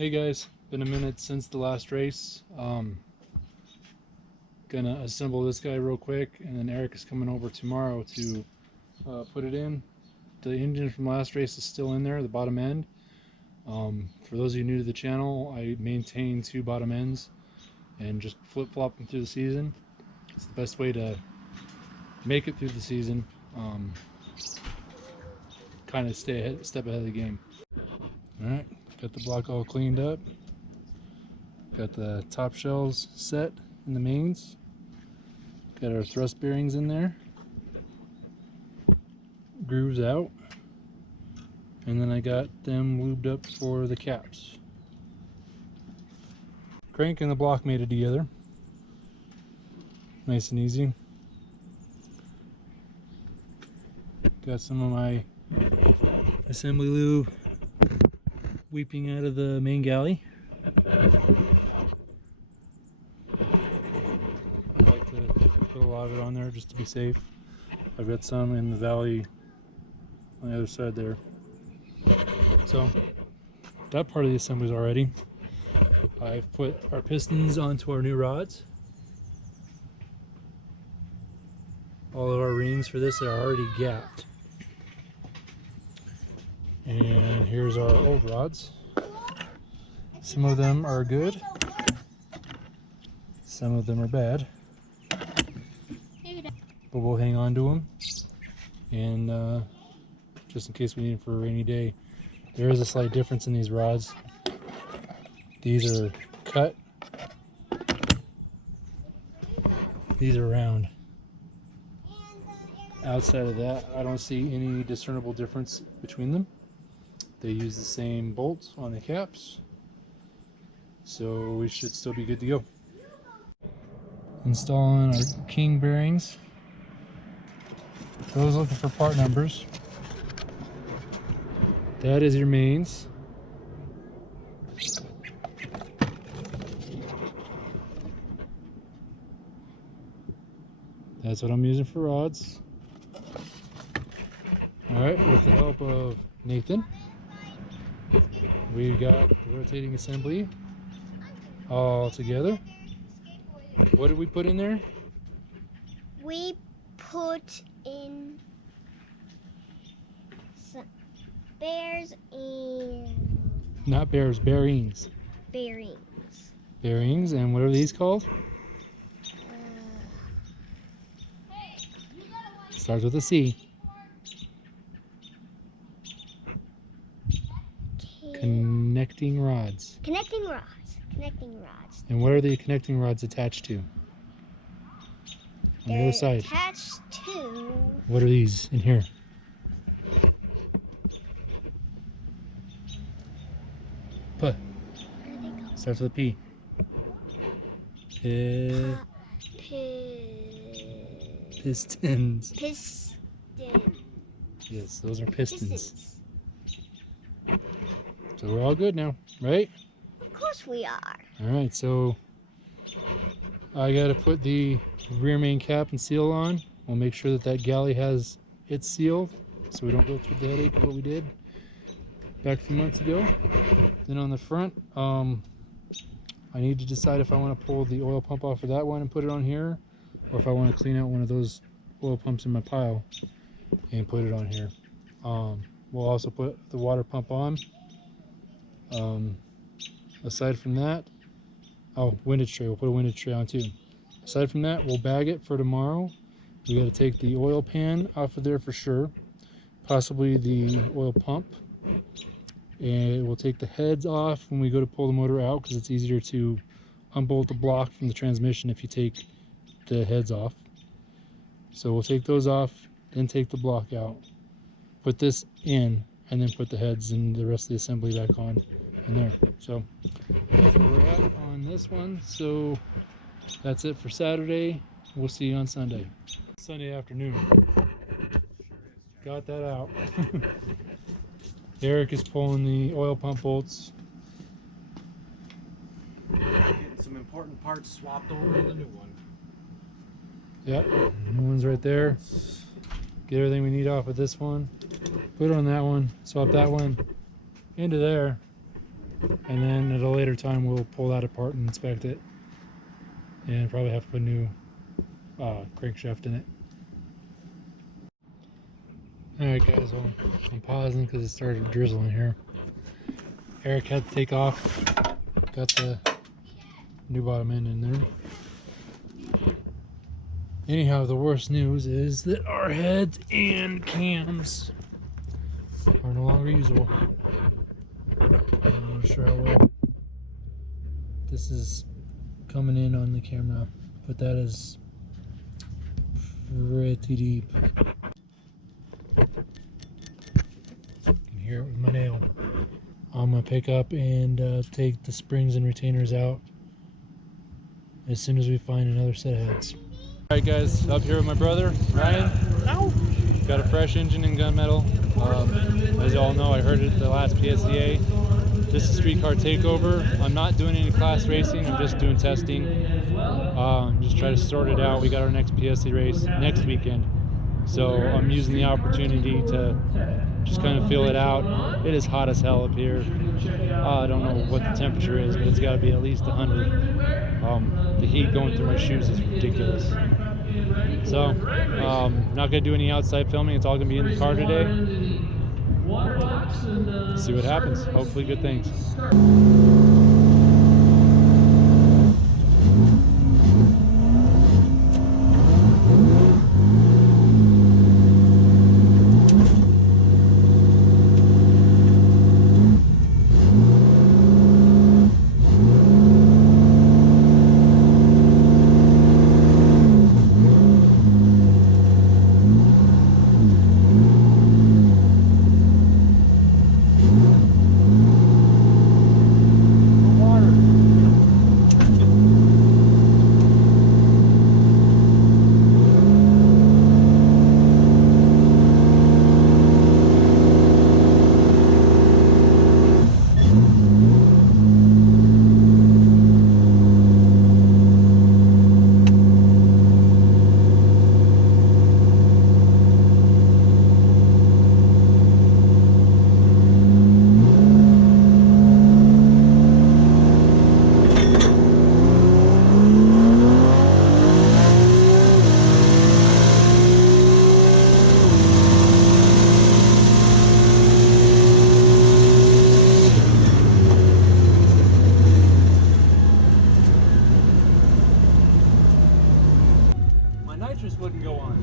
Hey guys, been a minute since the last race. Gonna assemble this guy real quick, and then Eric is coming over tomorrow to put it in. The engine from last race is still in there, the bottom end. For those of you new to the channel, I maintain two bottom ends and just flip-flop them through the season. It's the best way to make it through the season. Kind of stay a step ahead of the game. Alright, got the block all cleaned up. Got the top shells set in the mains. Got our thrust bearings in there. Grooves out. And then I got them lubed up for the caps. Crank and the block made it together. Nice and easy. Got some of my assembly lube weeping out of the main galley. I like to put a lot of it on there just to be safe. I've got some in the valley on the other side there. So that part of the assembly is already. I've put our pistons onto our new rods. All of our rings for this are already gapped. And here's our old rods. Some of them are good. Some of them are bad. But we'll hang on to them. And just in case we need them for a rainy day. There is a slight difference in these rods. These are cut. These are round. Outside of that, I don't see any discernible difference between them. They use the same bolts on the caps, so we should still be good to go. Installing our king bearings. Those looking for part numbers. That is your mains. That's what I'm using for rods. Alright, with the help of Nathan, we got the rotating assembly all together. What did we put in there? We put in some bears and... Not bears, bearings. Bearings. Bearings, and what are these called? Starts with a C. Connecting rods. Connecting rods. Connecting rods. And what are the connecting rods attached to? On the other side. Attached to... What are these in here? P. Starts with a P. Pistons. Pistons. Yes, those are pistons. So we're all good now, right? Of course we are. Alright, so I gotta put the rear main cap and seal on. We'll make sure that that galley has its seal so we don't go through the headache of what we did back a few months ago. Then on the front, I need to decide if I want to pull the oil pump off of that one and put it on here, or if I want to clean out one of those oil pumps in my pile and put it on here. We'll also put the water pump on. Aside from that, windage tray, we'll put a windage tray on too. Aside from that, we'll bag it for tomorrow. We got to take the oil pan off of there for sure, possibly the oil pump, and we'll take the heads off when we go to pull the motor out, because it's easier to unbolt the block from the transmission if you take the heads off. So we'll take those off, then take the block out, put this in, and then put the heads and the rest of the assembly back on in there. So that's where we're at on this one. So that's it for Saturday. We'll see you on Sunday. Sunday afternoon. Got that out. Eric is pulling the oil pump bolts. Getting some important parts swapped over to the new one. Yep, new one's right there. Get everything we need off of this one. Put it on that one. Swap that one into there. And then at a later time, we'll pull that apart and inspect it. And probably have to put a new crankshaft in it. Alright guys, well, I'm pausing because it started drizzling here. Eric had to take off. Got the new bottom end in there. Anyhow, the worst news is that our heads and cams are no longer usable. I'm not sure how well this is coming in on the camera, but that is pretty deep. You can hear it with my nail. I'm gonna pick up and take the springs and retainers out as soon as we find another set of heads. Alright guys, up here with my brother, Ryan. Got a fresh engine and gunmetal. As you all know, I heard it at the last PSCA. This is Streetcar Takeover. I'm not doing any class racing, I'm just doing testing. Just try to sort it out. We got our next PSC race next weekend. So I'm using the opportunity to just kind of feel it out. It is hot as hell up here. I don't know what the temperature is, but it's got to be at least 100. The heat going through my shoes is ridiculous. So, not going to do any outside filming. It's all going to be in the car today. See what happens. Hopefully good things. Nitrous wouldn't go on.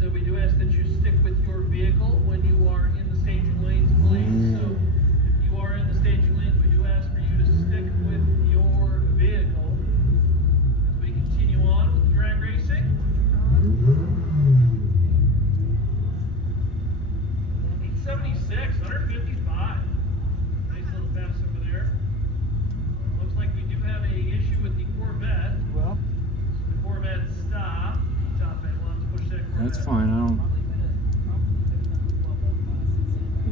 That we do ask that you stick with your vehicle when you are in the staging lanes, please. So if you are in the staging lanes, we do ask for you to stick with your vehicle as we continue on with the drag racing. 876, 155. Nice little pass over there. Looks like we do have a issue with the Corvette. Well, the Corvette stopped. that's fine. I'm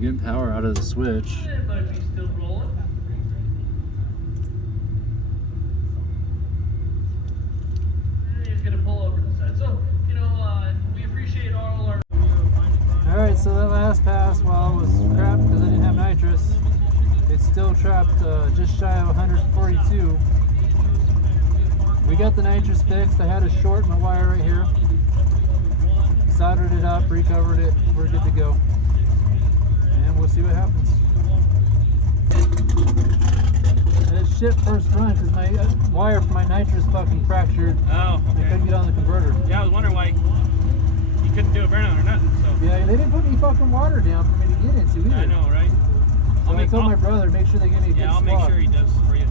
getting power out of the switch. It might be still rolling. And he's gonna pull over to the side. So, you know, we appreciate all our. Alright, so that last pass, while it was crap because I didn't have nitrous, it still trapped just shy of 142. We got the nitrous fixed. I had a short in my wire right here. Soldered it up, recovered it, we're good to go. And we'll see what happens. That shit first run because my wire for my nitrous fucking fractured. Oh, okay. I couldn't get on the converter. Yeah, I was wondering why you couldn't do a burnout or nothing, so. Yeah, they didn't put any fucking water down for me to get into either. I know, right? I told my brother, make sure they give me a good Yeah, I'll spot. make sure he does for you.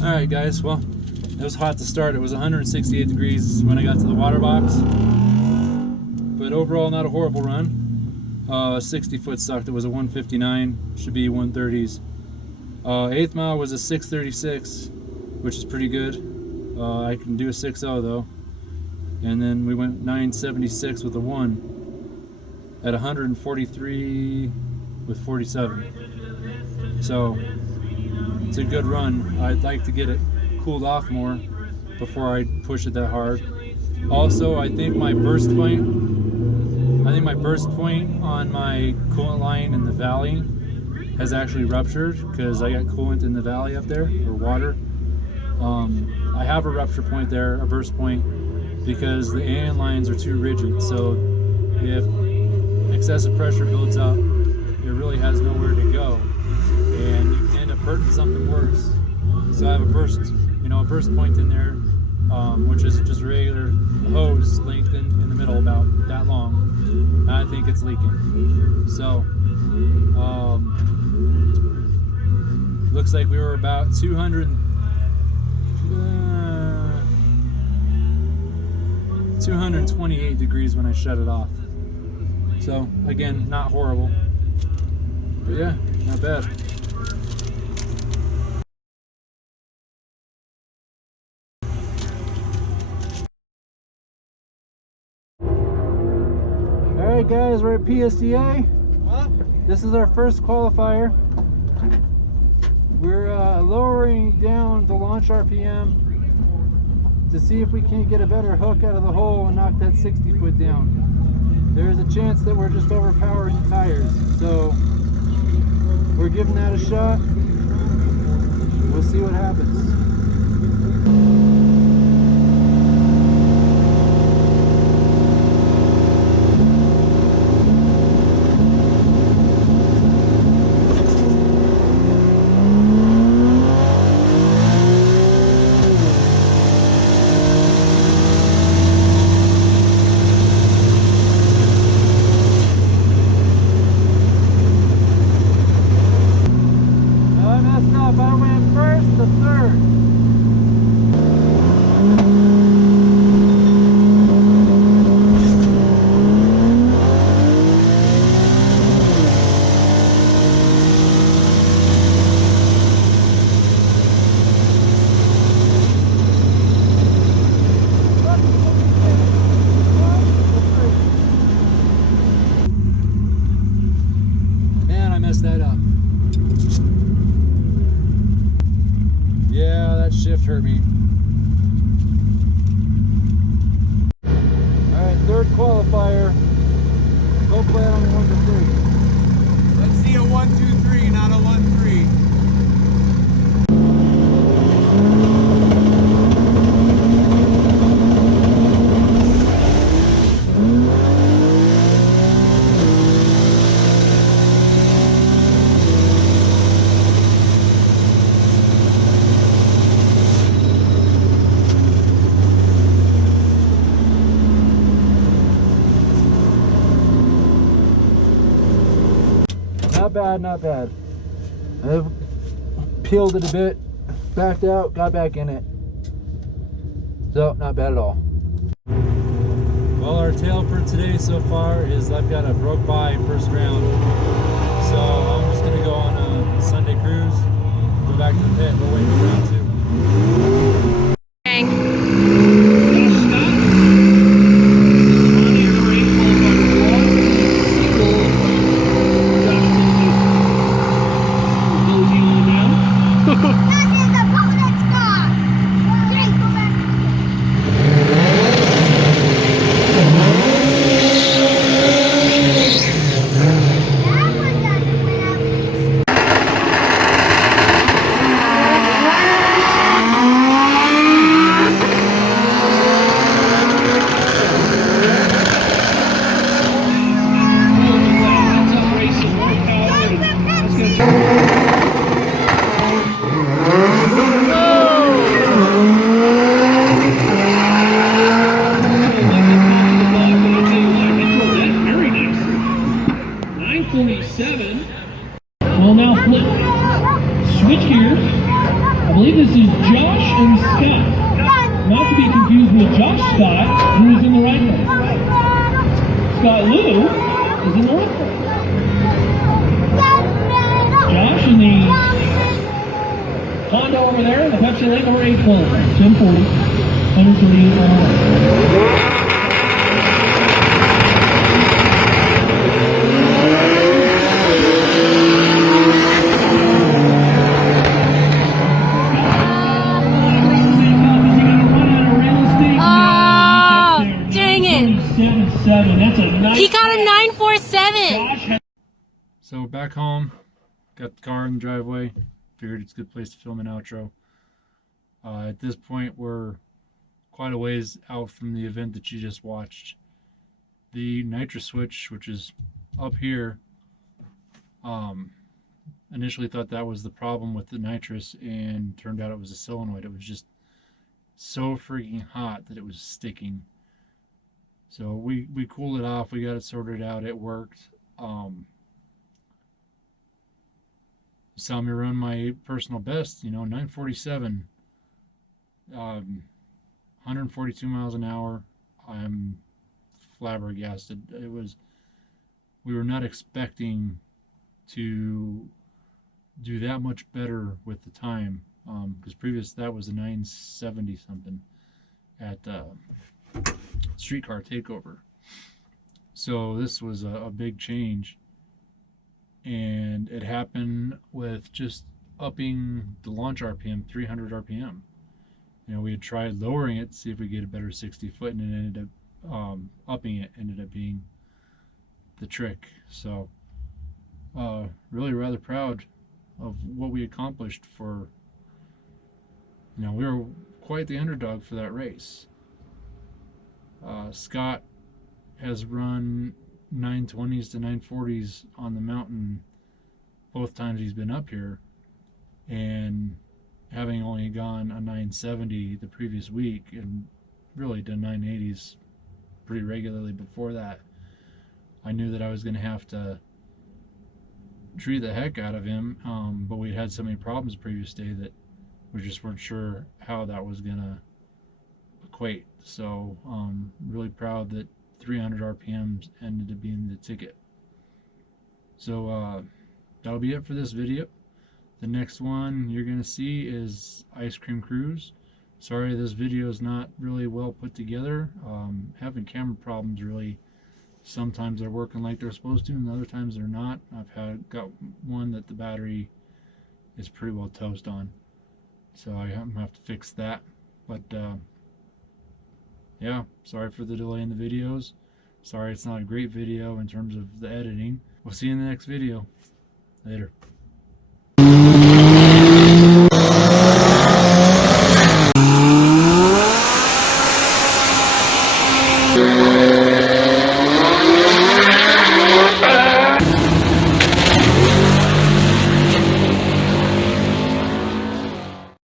Alright guys, well, it was hot to start. It was 168 degrees when I got to the water box. But overall, not a horrible run. 60 foot sucked. It was a 159, should be 130s. 8th mile was a 636, which is pretty good. I can do a 6.0 though. And then we went 976 with a 1 at 143 with 47. So it's a good run. I'd like to get it cooled off more before I push it that hard. Also, I think my burst point on my coolant line in the valley has actually ruptured because I got coolant in the valley up there, or water. I have a rupture point there, a burst point, because the AN lines are too rigid. So if excessive pressure builds up, it really has nowhere to go, and you can end up hurting something worse. So I have a burst point in there, which is just a regular hose length in the middle, about that long, and I think it's leaking. So looks like we were about 228 degrees when I shut it off. So again, not horrible, but yeah, not bad. Alright guys, we're at PSCA. This is our first qualifier. We're lowering down the launch RPM to see if we can't get a better hook out of the hole and knock that 60 foot down. There's a chance that we're just overpowering the tires, so we're giving that a shot. We'll see what happens. That up. Yeah, that shift hurt me. Alright, third qualifier. Go play it on the 1 to 3. Let's see a 1, 2, 3, not a 1, 3. Not bad, not bad. I've peeled it a bit, backed out, got back in it. So, not bad at all. Well, our tale for today so far is I've got a broke by first round. So I'm just gonna go on a Sunday cruise, go back to the pit, we'll wait for round 2. We'll now flip, switch gears. I believe this is Josh and Scott. Not to be confused with Josh Scott, who is in the right lane. Scott Lou is in the left lane. Josh in the Honda over there, the Pepsi Lake over 812, 1040, 138 miles. He got a 947. So back home, got the car in the driveway, figured it's a good place to film an outro. At this point, we're quite a ways out from the event that you just watched. The nitrous switch, which is up here, initially thought that was the problem with the nitrous, and turned out it was a solenoid. It was just so freaking hot that it was sticking. So we cooled it off, we got it sorted out, it worked. You saw me run my personal best, 947, 142 miles an hour. I'm flabbergasted. We were not expecting to do that much better with the time, because previous that was a 970 something at Streetcar Takeover. So this was a big change, and it happened with just upping the launch RPM 300 RPM. We had tried lowering it to see if we get a better 60 foot, and it ended up upping it ended up being the trick. So really rather proud of what we accomplished. For we were quite the underdog for that race. Scott has run 920s to 940s on the mountain both times he's been up here, and having only gone a 970 the previous week and really done 980s pretty regularly before that, I knew that I was going to have to treat the heck out of him, but we'd had so many problems the previous day that we just weren't sure how that was going to equate. So really proud that 300 RPMs ended up being the ticket. So that'll be it for this video. The next one you're gonna see is Ice Cream Cruise. Sorry this video is not really well put together. Having camera problems really. Sometimes they're working like they're supposed to, and other times they're not. I've got one that the battery is pretty well toast on, so I'm gonna have to fix that. But yeah, sorry for the delay in the videos. Sorry it's not a great video in terms of the editing. We'll see you in the next video. Later.